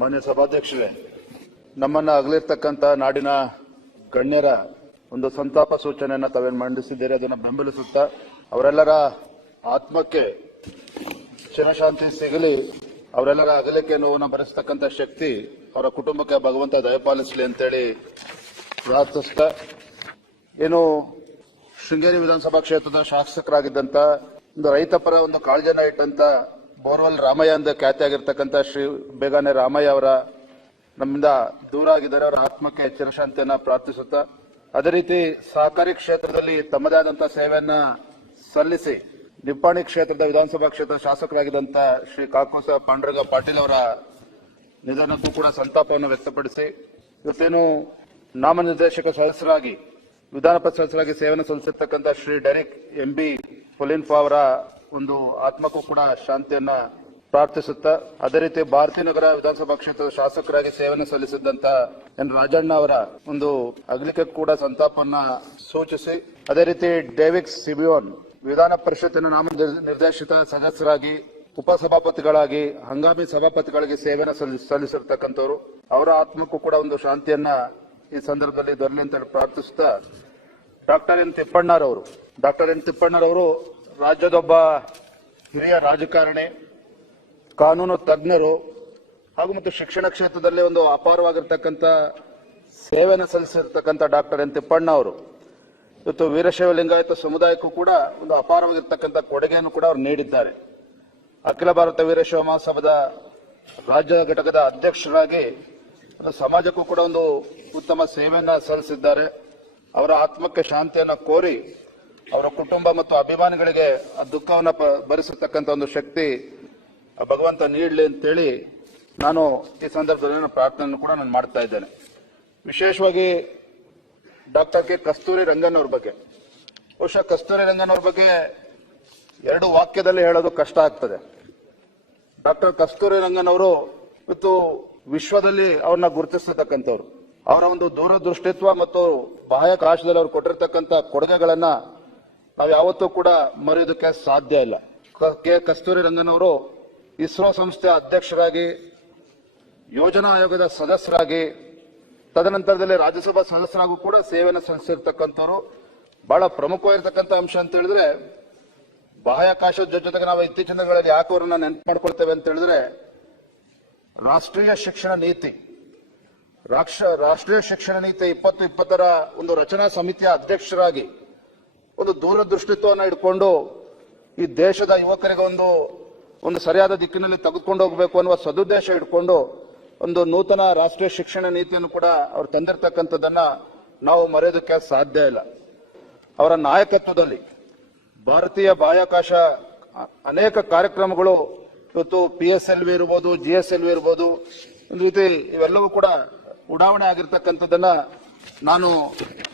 ಮಾನ್ಯ ಸಭಾಧ್ಯಕ್ಷರೇ, ನಮ್ಮನ್ನ ಅಗಲಿರ್ತಕ್ಕಂಥ ನಾಡಿನ ಗಣ್ಯರ ಒಂದು ಸಂತಾಪ ಸೂಚನೆಯನ್ನ ತಾವೇನು ಮಂಡಿಸಿದ್ದೀರಿ, ಅದನ್ನು ಬೆಂಬಲಿಸುತ್ತಾ ಅವರೆಲ್ಲರ ಆತ್ಮಕ್ಕೆ ಚಿರಶಾಂತಿ ಸಿಗಲಿ, ಅವರೆಲ್ಲರ ಅಗಲಿಕೆ ನೋವನ್ನು ಭರಿಸತಕ್ಕಂಥ ಶಕ್ತಿ ಅವರ ಕುಟುಂಬಕ್ಕೆ ಭಗವಂತ ದಯಪಾಲಿಸಲಿ ಅಂತೇಳಿ ಪ್ರಾರ್ಥಿಸ್ತಾ, ಏನು ಶೃಂಗೇರಿ ವಿಧಾನಸಭಾ ಕ್ಷೇತ್ರದ ಶಾಸಕರಾಗಿದ್ದಂತ ಒಂದು ರೈತ ಪರ ಒಂದು ಕಾಳಜಿಯನ್ನ ಇಟ್ಟಂತ ಬೋರ್ವೆಲ್ ರಾಮಯ್ಯ ಅಂತ ಖ್ಯಾತಿಯಾಗಿರ್ತಕ್ಕಂಥ ಶ್ರೀ ಬೇಗಾನೆ ರಾಮಯ್ಯ ಅವರ ನಮ್ಮಿಂದ ದೂರ ಆಗಿದ್ದಾರೆ. ಅವರ ಆತ್ಮಕ್ಕೆ ಚಿರಶಾಂತಿಯನ್ನ ಪ್ರಾರ್ಥಿಸುತ್ತಾ, ಅದೇ ರೀತಿ ಸಹಕಾರಿ ಕ್ಷೇತ್ರದಲ್ಲಿ ತಮ್ಮದೇ ಆದಂತಹ ಸೇವೆಯನ್ನ ಸಲ್ಲಿಸಿ ನಿಪ್ಪಾಣಿ ಕ್ಷೇತ್ರದ ವಿಧಾನಸಭಾ ಕ್ಷೇತ್ರ ಶಾಸಕರಾಗಿದ್ದಂತ ಶ್ರೀ ಕಾಕೋಸ ಪಾಂಡುರಂಗ ಪಾಟೀಲ್ ಅವರ ನಿಧನಕ್ಕೂ ಕೂಡ ಸಂತಾಪವನ್ನು ವ್ಯಕ್ತಪಡಿಸಿ, ಇವತ್ತೇನು ನಾಮನಿರ್ದೇಶಕ ಸದಸ್ಯರಾಗಿ ವಿಧಾನ ಪರಿಷತ್ ಸದಸ್ಯರಾಗಿ ಸೇವೆಯನ್ನು ಸಲ್ಲಿಸಿರ್ತಕ್ಕಂಥ ಶ್ರೀ ಡೆರಿಕ್ MB ಪೊಲಿನ್ಫಾ ಅವರ ಒಂದು ಆತ್ಮಕ್ಕೂ ಕೂಡ ಶಾಂತಿಯನ್ನ ಪ್ರಾರ್ಥಿಸುತ್ತಾ, ಅದೇ ರೀತಿ ಭಾರತೀಯ ನಗರ ವಿಧಾನಸಭಾ ಕ್ಷೇತ್ರದ ಶಾಸಕರಾಗಿ ಸೇವೆಯನ್ನು ಸಲ್ಲಿಸಿದಂತ ಎನ್ ರಾಜಣ್ಣ ಅವರ ಒಂದು ಅಗಲಿಕೆ ಕೂಡ ಸಂತಾಪವನ್ನ ಸೂಚಿಸಿ, ಅದೇ ರೀತಿ ಡೇವಿಡ್ ಸಿಬಿಯೋನ್ ವಿಧಾನ ಪರಿಷತ್ತಿನ ನಾಮನಿರ್ದೇಶಿತ ಸದಸ್ಯರಾಗಿ ಉಪಸಭಾಪತಿಗಳಾಗಿ ಹಂಗಾಮಿ ಸಭಾಪತಿಗಳಿಗೆ ಸೇವೆಯನ್ನು ಸಲ್ಲಿಸಿರ್ತಕ್ಕಂಥವ್ರು, ಅವರ ಆತ್ಮಕ್ಕೂ ಕೂಡ ಒಂದು ಶಾಂತಿಯನ್ನ ಈ ಸಂದರ್ಭದಲ್ಲಿ ದೊರಲಿ ಅಂತ ಪ್ರಾರ್ಥಿಸುತ್ತಾ, ಡಾಕ್ಟರ್ ಎನ್ ತಿಪ್ಪಣ್ಣರವರು ರಾಜ್ಯದೊಬ್ಬ ಹಿರಿಯ ರಾಜಕಾರಣಿ, ಕಾನೂನು ತಜ್ಞರು ಹಾಗೂ ಮತ್ತು ಶಿಕ್ಷಣ ಕ್ಷೇತ್ರದಲ್ಲಿ ಒಂದು ಅಪಾರವಾಗಿರ್ತಕ್ಕಂಥ ಸೇವೆಯನ್ನು ಸಲ್ಲಿಸಿರ್ತಕ್ಕಂಥ ಡಾಕ್ಟರ್ ಎನ್ ತಿಪ್ಪಣ್ಣ ಅವರು ಇವತ್ತು ವೀರಶೈವ ಲಿಂಗಾಯತ ಸಮುದಾಯಕ್ಕೂ ಕೂಡ ಒಂದು ಅಪಾರವಾಗಿರ್ತಕ್ಕಂಥ ಕೊಡುಗೆಯನ್ನು ಕೂಡ ಅವರು ನೀಡಿದ್ದಾರೆ. ಅಖಿಲ ಭಾರತ ವೀರಶೈವ ಮಹಾಸಭಾದ ರಾಜ್ಯ ಘಟಕದ ಅಧ್ಯಕ್ಷರಾಗಿ ಸಮಾಜಕ್ಕೂ ಕೂಡ ಒಂದು ಉತ್ತಮ ಸೇವೆಯನ್ನ ಸಲ್ಲಿಸಿದ್ದಾರೆ. ಅವರ ಆತ್ಮಕ್ಕೆ ಶಾಂತಿಯನ್ನ ಕೋರಿ ಅವರ ಕುಟುಂಬ ಮತ್ತು ಅಭಿಮಾನಿಗಳಿಗೆ ಆ ದುಃಖವನ್ನು ಭರಿಸತಕ್ಕಂಥ ಒಂದು ಶಕ್ತಿ ಭಗವಂತ ನೀಡಲಿ ಅಂತೇಳಿ ನಾನು ಈ ಸಂದರ್ಭದಲ್ಲಿ ಪ್ರಾರ್ಥನೆಯನ್ನು ಕೂಡ ನಾನು ಮಾಡ್ತಾ ಇದ್ದೇನೆ. ವಿಶೇಷವಾಗಿ ಡಾಕ್ಟರ್ ಕೆ ಕಸ್ತೂರಿ ರಂಗನ್ ಅವ್ರ ಬಗ್ಗೆ, ಬಹುಶಃ ಕಸ್ತೂರಿ ರಂಗನ್ ಅವ್ರ ಬಗ್ಗೆ ಎರಡು ವಾಕ್ಯದಲ್ಲಿ ಹೇಳೋದು ಕಷ್ಟ ಆಗ್ತದೆ. ಡಾಕ್ಟರ್ ಕಸ್ತೂರಿ ರಂಗನ್ ಅವರು ಇವತ್ತು ವಿಶ್ವದಲ್ಲಿ ಅವ್ರನ್ನ ಗುರುತಿಸತಕ್ಕಂಥವ್ರು. ಅವರ ಒಂದು ದೂರದೃಷ್ಟಿತ್ವ ಮತ್ತು ಬಾಹ್ಯಾಕಾಶದಲ್ಲಿ ಅವರು ಕೊಟ್ಟಿರ್ತಕ್ಕಂಥ ಕೊಡುಗೆಗಳನ್ನ ನಾವು ಯಾವತ್ತೂ ಕೂಡ ಮರೆಯೋದಕ್ಕೆ ಸಾಧ್ಯ ಇಲ್ಲ. ಕೆ ಕಸ್ತೂರಿ ರಂಗನ್ ಅವರು ಇಸ್ರೋ ಸಂಸ್ಥೆಯ ಅಧ್ಯಕ್ಷರಾಗಿ, ಯೋಜನಾ ಆಯೋಗದ ಸದಸ್ಯರಾಗಿ, ತದನಂತರದಲ್ಲಿ ರಾಜ್ಯಸಭಾ ಸದಸ್ಯರಾಗೂ ಕೂಡ ಸೇವೆಯನ್ನು ಸಲ್ಲಿಸಿರ್ತಕ್ಕಂಥವ್ರು. ಬಹಳ ಪ್ರಮುಖವಾಗಿರ್ತಕ್ಕಂಥ ಅಂಶ ಅಂತ ಹೇಳಿದ್ರೆ, ಬಾಹ್ಯಾಕಾಶದ ಜೊತೆಗೆ ನಾವು ಇತ್ತೀಚಿನ ದಿನಗಳಲ್ಲಿ ಯಾಕೆ ಅವರನ್ನ ನೆನಪು ಮಾಡ್ಕೊಳ್ತೇವೆ ಅಂತ ಹೇಳಿದ್ರೆ, ರಾಷ್ಟ್ರೀಯ ಶಿಕ್ಷಣ ನೀತಿ 2020 ಒಂದು ರಚನಾ ಸಮಿತಿಯ ಅಧ್ಯಕ್ಷರಾಗಿ ಒಂದು ದೂರದೃಷ್ಟಿತ್ವವನ್ನು ಇಟ್ಕೊಂಡು ಈ ದೇಶದ ಯುವಕರಿಗೆ ಒಂದು ಸರಿಯಾದ ದಿಕ್ಕಿನಲ್ಲಿ ತೆಗೆದುಕೊಂಡು ಹೋಗಬೇಕು ಅನ್ನುವ ಸದುದ್ದೇಶ ಇಟ್ಕೊಂಡು ಒಂದು ನೂತನ ರಾಷ್ಟ್ರೀಯ ಶಿಕ್ಷಣ ನೀತಿಯನ್ನು ಕೂಡ ಅವರು ತಂದಿರತಕ್ಕಂಥದ್ದನ್ನ ನಾವು ಮರೆಯೋದಕ್ಕೆ ಸಾಧ್ಯ ಇಲ್ಲ. ಅವರ ನಾಯಕತ್ವದಲ್ಲಿ ಭಾರತೀಯ ಬಾಹ್ಯಾಕಾಶ ಅನೇಕ ಕಾರ್ಯಕ್ರಮಗಳು ಇವತ್ತು PSLV ಇರ್ಬೋದು, GSLV ಇರ್ಬೋದು, ಒಂದು ರೀತಿ ಇವೆಲ್ಲವೂ ಕೂಡ ಉಡಾವಣೆ ಆಗಿರ್ತಕ್ಕಂಥದ್ದನ್ನ ನಾನು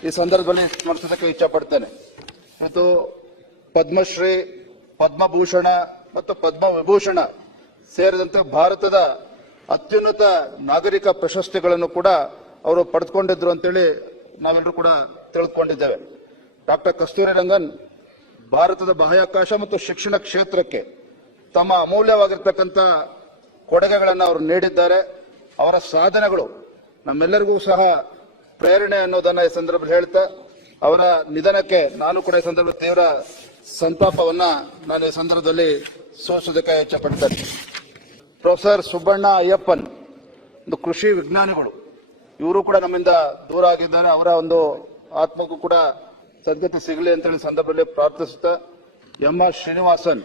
ಈ ಸಂದರ್ಭದಲ್ಲಿ ಸ್ಮರಿಸೋದಕ್ಕೆ ಇಚ್ಛೆ ಪಡ್ತೇನೆ. ಇವತ್ತು ಪದ್ಮಶ್ರೀ, ಪದ್ಮಭೂಷಣ ಮತ್ತು ಪದ್ಮವಿಭೂಷಣ ಸೇರಿದಂತೆ ಭಾರತದ ಅತ್ಯುನ್ನತ ನಾಗರಿಕ ಪ್ರಶಸ್ತಿಗಳನ್ನು ಕೂಡ ಅವರು ಪಡೆದುಕೊಂಡಿದ್ರು ಅಂತೇಳಿ ನಾವೆಲ್ಲರೂ ಕೂಡ ತಿಳಿದುಕೊಂಡಿದ್ದೇವೆ. ಡಾಕ್ಟರ್ ಕಸ್ತೂರಿ ರಂಗನ್ ಭಾರತದ ಬಾಹ್ಯಾಕಾಶ ಮತ್ತು ಶಿಕ್ಷಣ ಕ್ಷೇತ್ರಕ್ಕೆ ತಮ್ಮ ಅಮೂಲ್ಯವಾಗಿರ್ತಕ್ಕಂಥ ಕೊಡುಗೆಗಳನ್ನು ಅವರು ನೀಡಿದ್ದಾರೆ. ಅವರ ಸಾಧನೆಗಳು ನಮ್ಮೆಲ್ಲರಿಗೂ ಸಹ ಪ್ರೇರಣೆ ಅನ್ನೋದನ್ನ ಈ ಸಂದರ್ಭದಲ್ಲಿ ಹೇಳ್ತಾ, ಅವರ ನಿಧನಕ್ಕೆ ನಾನು ಕೂಡ ಈ ಸಂದರ್ಭದಲ್ಲಿ ತೀವ್ರ ಸಂತಾಪವನ್ನ ನಾನು ಈ ಸಂದರ್ಭದಲ್ಲಿ ಸೂಚಿಸೋದಕ್ಕೆ ಇಚ್ಛಪಡ್ತೇನೆ. ಪ್ರೊಫೆಸರ್ ಸುಬ್ಬಣ್ಣ ಅಯ್ಯಪ್ಪನ್ ಒಂದು ಕೃಷಿ ವಿಜ್ಞಾನಿಗಳು, ಇವರು ಕೂಡ ನಮ್ಮಿಂದ ದೂರ ಆಗಿದ್ದಾರೆ. ಅವರ ಒಂದು ಆತ್ಮಕ್ಕೂ ಕೂಡ ಸದ್ಗತಿ ಸಿಗಲಿ ಅಂತೇಳಿ ಸಂದರ್ಭದಲ್ಲಿ ಪ್ರಾರ್ಥಿಸುತ್ತಾ, MR ಶ್ರೀನಿವಾಸನ್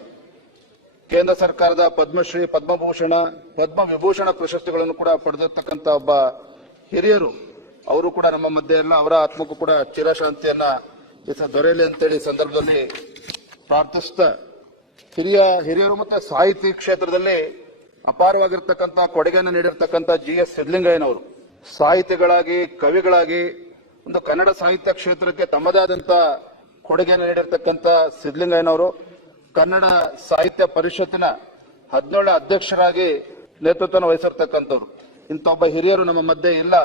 ಕೇಂದ್ರ ಸರ್ಕಾರದ ಪದ್ಮಶ್ರೀ, ಪದ್ಮಭೂಷಣ, ಪದ್ಮವಿಭೂಷಣ ಪ್ರಶಸ್ತಿಗಳನ್ನು ಕೂಡ ಪಡೆದಿರ್ತಕ್ಕಂಥ ಒಬ್ಬ ಹಿರಿಯರು, ಅವರು ಕೂಡ ನಮ್ಮ ಮಧ್ಯೆ ಇಲ್ಲ. ಅವರ ಆತ್ಮಕ್ಕೂ ಕೂಡ ಚಿರಶಾಂತಿಯನ್ನ ದೊರೆಯಲಿ ಅಂತೇಳಿ ಸಂದರ್ಭದಲ್ಲಿ ಪ್ರಾರ್ಥಿಸ್ತಾ, ಹಿರಿಯರು ಮತ್ತೆ ಸಾಹಿತ್ಯ ಕ್ಷೇತ್ರದಲ್ಲಿ ಅಪಾರವಾಗಿರ್ತಕ್ಕಂಥ ಕೊಡುಗೆಯನ್ನು ನೀಡಿರ್ತಕ್ಕಂಥ GS ಸಿದ್ದಲಿಂಗಯ್ಯನವರು ಸಾಹಿತಿಗಳಾಗಿ, ಕವಿಗಳಾಗಿ ಒಂದು ಕನ್ನಡ ಸಾಹಿತ್ಯ ಕ್ಷೇತ್ರಕ್ಕೆ ತಮ್ಮದೇ ಆದಂತ ಕೊಡುಗೆಯನ್ನು ನೀಡಿರ್ತಕ್ಕಂಥ ಸಿದ್ದಲಿಂಗಯ್ಯನವರು ಕನ್ನಡ ಸಾಹಿತ್ಯ ಪರಿಷತ್ತಿನ 17ನೇ ಅಧ್ಯಕ್ಷರಾಗಿ ನೇತೃತ್ವವನ್ನು ವಹಿಸಿರ್ತಕ್ಕಂಥವ್ರು. ಇಂಥ ಒಬ್ಬ ಹಿರಿಯರು ನಮ್ಮ ಮಧ್ಯೆ ಇಲ್ಲ.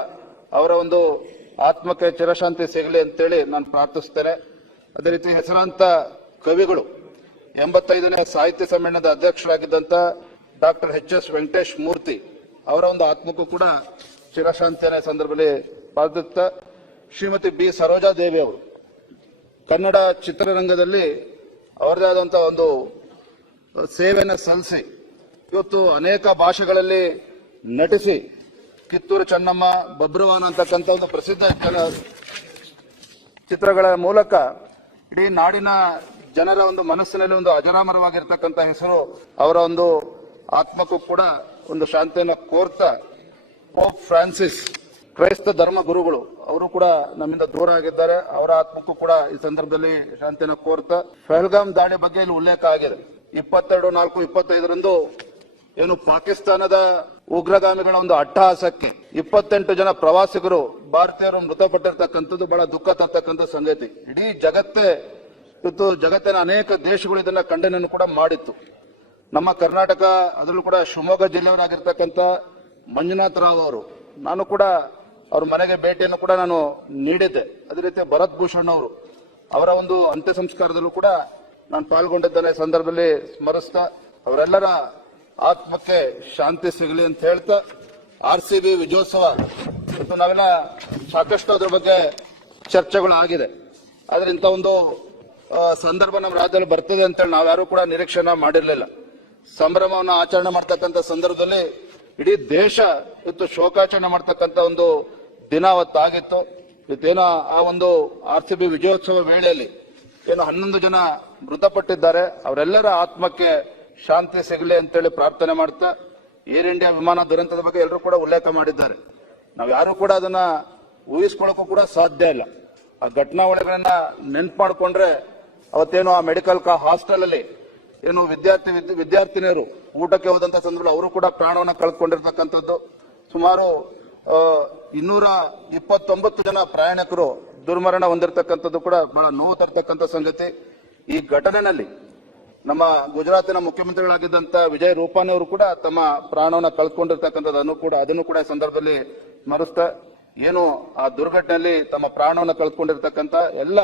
ಅವರ ಒಂದು ಆತ್ಮಕ್ಕೆ ಚಿರಶಾಂತಿ ಸಿಗಲಿ ಅಂತೇಳಿ ನಾನು ಪ್ರಾರ್ಥಿಸ್ತೇನೆ. ಅದೇ ರೀತಿ ಹೆಸರಾಂತ ಕವಿಗಳು 85ನೇ ಸಾಹಿತ್ಯ ಸಮ್ಮೇಳನದ ಅಧ್ಯಕ್ಷರಾಗಿದ್ದಂತ ಡಾಕ್ಟರ್ HS ವೆಂಕಟೇಶ್ ಮೂರ್ತಿ, ಅವರ ಒಂದು ಆತ್ಮಕ್ಕೂ ಕೂಡ ಚಿರಶಾಂತಿಯ ಸಂದರ್ಭದಲ್ಲಿ ಪ್ರಾರ್ಥಿಸುತ್ತಾ, ಶ್ರೀಮತಿ ಬಿ ಸರೋಜಾ ದೇವಿ ಅವರು ಕನ್ನಡ ಚಿತ್ರರಂಗದಲ್ಲಿ ಅವರದೇ ಆದಂತಹ ಒಂದು ಸೇವೆಯನ್ನು ಸಲ್ಲಿಸಿ ಇವತ್ತು ಅನೇಕ ಭಾಷೆಗಳಲ್ಲಿ ನಟಿಸಿ ಕಿತ್ತೂರು ಚೆನ್ನಮ್ಮ, ಬಬ್ರುವಾಹನ ಅಂತಕ್ಕಂಥ ಒಂದು ಪ್ರಸಿದ್ಧ ಚಿತ್ರಗಳ ಮೂಲಕ ಇಡೀ ನಾಡಿನ ಜನರ ಒಂದು ಮನಸ್ಸಿನಲ್ಲಿ ಒಂದು ಅಜರಾಮರವಾಗಿರ್ತಕ್ಕಂಥ ಹೆಸರು. ಅವರ ಒಂದು ಆತ್ಮಕ್ಕೂ ಕೂಡ ಒಂದು ಶಾಂತಿಯನ್ನು ಕೋರ್ತಾ, ಪೋಪ್ ಫ್ರಾನ್ಸಿಸ್ ಕ್ರೈಸ್ತ ಧರ್ಮ ಗುರುಗಳು ಅವರು ಕೂಡ ನಮ್ಮಿಂದ ದೂರ ಆಗಿದ್ದಾರೆ. ಅವರ ಆತ್ಮಕ್ಕೂ ಕೂಡ ಈ ಸಂದರ್ಭದಲ್ಲಿ ಶಾಂತಿಯನ್ನು ಕೋರ್ತಾ, ಪಹಲ್ಗಾಮ್ ದಾಳಿ ಬಗ್ಗೆ ಇಲ್ಲಿ ಉಲ್ಲೇಖ ಆಗಿದೆ. 22/4/25 ಏನು ಪಾಕಿಸ್ತಾನದ ಉಗ್ರಗಾಮಿಗಳ ಒಂದು ಅಟ್ಟಹಾಸಕ್ಕೆ 28 ಜನ ಪ್ರವಾಸಿಗರು ಭಾರತೀಯರು ಮೃತಪಟ್ಟಿರ್ತಕ್ಕಂಥದ್ದು ಬಹಳ ದುಃಖ ತರ್ತಕ್ಕಂಥ ಸಂಗತಿ. ಇಡೀ ಜಗತ್ತೇ ಇವತ್ತು ಜಗತ್ತಿನ ಅನೇಕ ದೇಶಗಳು ಇದನ್ನ ಖಂಡನೆಯನ್ನು ಕೂಡ ಮಾಡಿತ್ತು. ನಮ್ಮ ಕರ್ನಾಟಕ, ಅದರಲ್ಲೂ ಕೂಡ ಶಿವಮೊಗ್ಗ ಜಿಲ್ಲೆಯವರಾಗಿರ್ತಕ್ಕಂಥ ಮಂಜುನಾಥ್ ರಾವ್ ಅವರು, ನಾನು ಕೂಡ ಅವ್ರ ಮನೆಗೆ ಭೇಟಿಯನ್ನು ಕೂಡ ನಾನು ನೀಡಿದ್ದೆ. ಅದೇ ರೀತಿ ಭರತ್ ಭೂಷಣ್ ಅವರು, ಅವರ ಒಂದು ಅಂತ್ಯ ಸಂಸ್ಕಾರದಲ್ಲೂ ಕೂಡ ನಾನು ಪಾಲ್ಗೊಂಡಿದ್ದೇನೆ. ಸಂದರ್ಭದಲ್ಲಿ ಸ್ಮರಿಸ್ತಾ ಅವರೆಲ್ಲರ ಆತ್ಮಕ್ಕೆ ಶಾಂತಿ ಸಿಗಲಿ ಅಂತ ಹೇಳ್ತಾ, RCB ವಿಜಯೋತ್ಸವ ಇವತ್ತು ನಾವೆಲ್ಲ ಸಾಕಷ್ಟು ಅದ್ರ ಬಗ್ಗೆ ಚರ್ಚೆಗಳು ಆಗಿದೆ. ಆದ್ರೆ ಇಂಥ ಒಂದು ಸಂದರ್ಭ ನಮ್ಮ ರಾಜ್ಯದಲ್ಲಿ ಬರ್ತದೆ ಅಂತೇಳಿ ನಾವ್ಯಾರು ಕೂಡ ನಿರೀಕ್ಷೆನ ಮಾಡಿರ್ಲಿಲ್ಲ. ಸಂಭ್ರಮವನ್ನು ಆಚರಣೆ ಮಾಡ್ತಕ್ಕಂಥ ಸಂದರ್ಭದಲ್ಲಿ ಇಡೀ ದೇಶ ಇವತ್ತು ಶೋಕಾಚರಣೆ ಮಾಡ್ತಕ್ಕಂಥ ಒಂದು ದಿನ ಅವತ್ತಾಗಿತ್ತು. ಇವತ್ತೇನೋ ಆ ಒಂದು RCB ವಿಜಯೋತ್ಸವ ವೇಳೆಯಲ್ಲಿ ಏನು 11 ಜನ ಮೃತಪಟ್ಟಿದ್ದಾರೆ, ಅವರೆಲ್ಲರ ಆತ್ಮಕ್ಕೆ ಶಾಂತಿ ಸಿಗಲಿ ಅಂತೇಳಿ ಪ್ರಾರ್ಥನೆ ಮಾಡ್ತಾ, ಏರ್ ಇಂಡಿಯಾ ವಿಮಾನ ದುರಂತದ ಬಗ್ಗೆ ಎಲ್ಲರೂ ಕೂಡ ಉಲ್ಲೇಖ ಮಾಡಿದ್ದಾರೆ. ನಾವ್ ಯಾರು ಕೂಡ ಅದನ್ನ ಊಹಿಸ್ಕೊಳ್ಳೋಕ್ಕೂ ಕೂಡ ಸಾಧ್ಯ ಇಲ್ಲ. ಆ ಘಟನಾವಳಿಗಳನ್ನ ನೆನ್ಪು ಮಾಡ್ಕೊಂಡ್ರೆ, ಅವತ್ತೇನು ಆ ಮೆಡಿಕಲ್ ಹಾಸ್ಟೆಲ್ ಅಲ್ಲಿ ಏನು ವಿದ್ಯಾರ್ಥಿನಿಯರು ಊಟಕ್ಕೆ ಹೋದಂತ ಸಂದರ್ಭದಲ್ಲಿ ಅವರು ಕೂಡ ಪ್ರಾಣವನ್ನ ಕಳೆದುಕೊಂಡಿರ್ತಕ್ಕಂಥದ್ದು. ಸುಮಾರು 229 ಜನ ಪ್ರಯಾಣಿಕರು ದುರ್ಮರಣ ಹೊಂದಿರತಕ್ಕಂಥದ್ದು ಕೂಡ ಬಹಳ ನೋವು ತರ್ತಕ್ಕಂಥ ಸಂಗತಿ. ಈ ಘಟನೆಯಲ್ಲಿ ನಮ್ಮ ಗುಜರಾತಿನ ಮುಖ್ಯಮಂತ್ರಿಗಳಾಗಿದ್ದಂತ ವಿಜಯ್ ರೂಪಾನಿ ಅವರು ಕೂಡ ತಮ್ಮ ಪ್ರಾಣವನ್ನ ಕಳೆದುಕೊಂಡಿರ್ತಕ್ಕಂಥದ್ದನ್ನು ಕೂಡ ಅದನ್ನು ಕೂಡ ಈ ಸಂದರ್ಭದಲ್ಲಿ ಸ್ಮರಿಸ್ತಾ, ಏನು ಆ ದುರ್ಘಟನೆಯಲ್ಲಿ ತಮ್ಮ ಪ್ರಾಣವನ್ನ ಕಳೆದುಕೊಂಡಿರ್ತಕ್ಕಂಥ ಎಲ್ಲ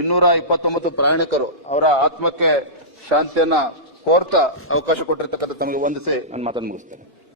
229 ಪ್ರಯಾಣಿಕರು ಅವರ ಆತ್ಮಕ್ಕೆ ಶಾಂತಿಯನ್ನ ಕೋರ್ತಾ ಅವಕಾಶ ಕೊಟ್ಟಿರ್ತಕ್ಕಂಥ ತಮಗೆ ವಂದಿಸಿ ನನ್ನ ಮಾತನ್ನು ಮುಗಿಸ್ತೇನೆ.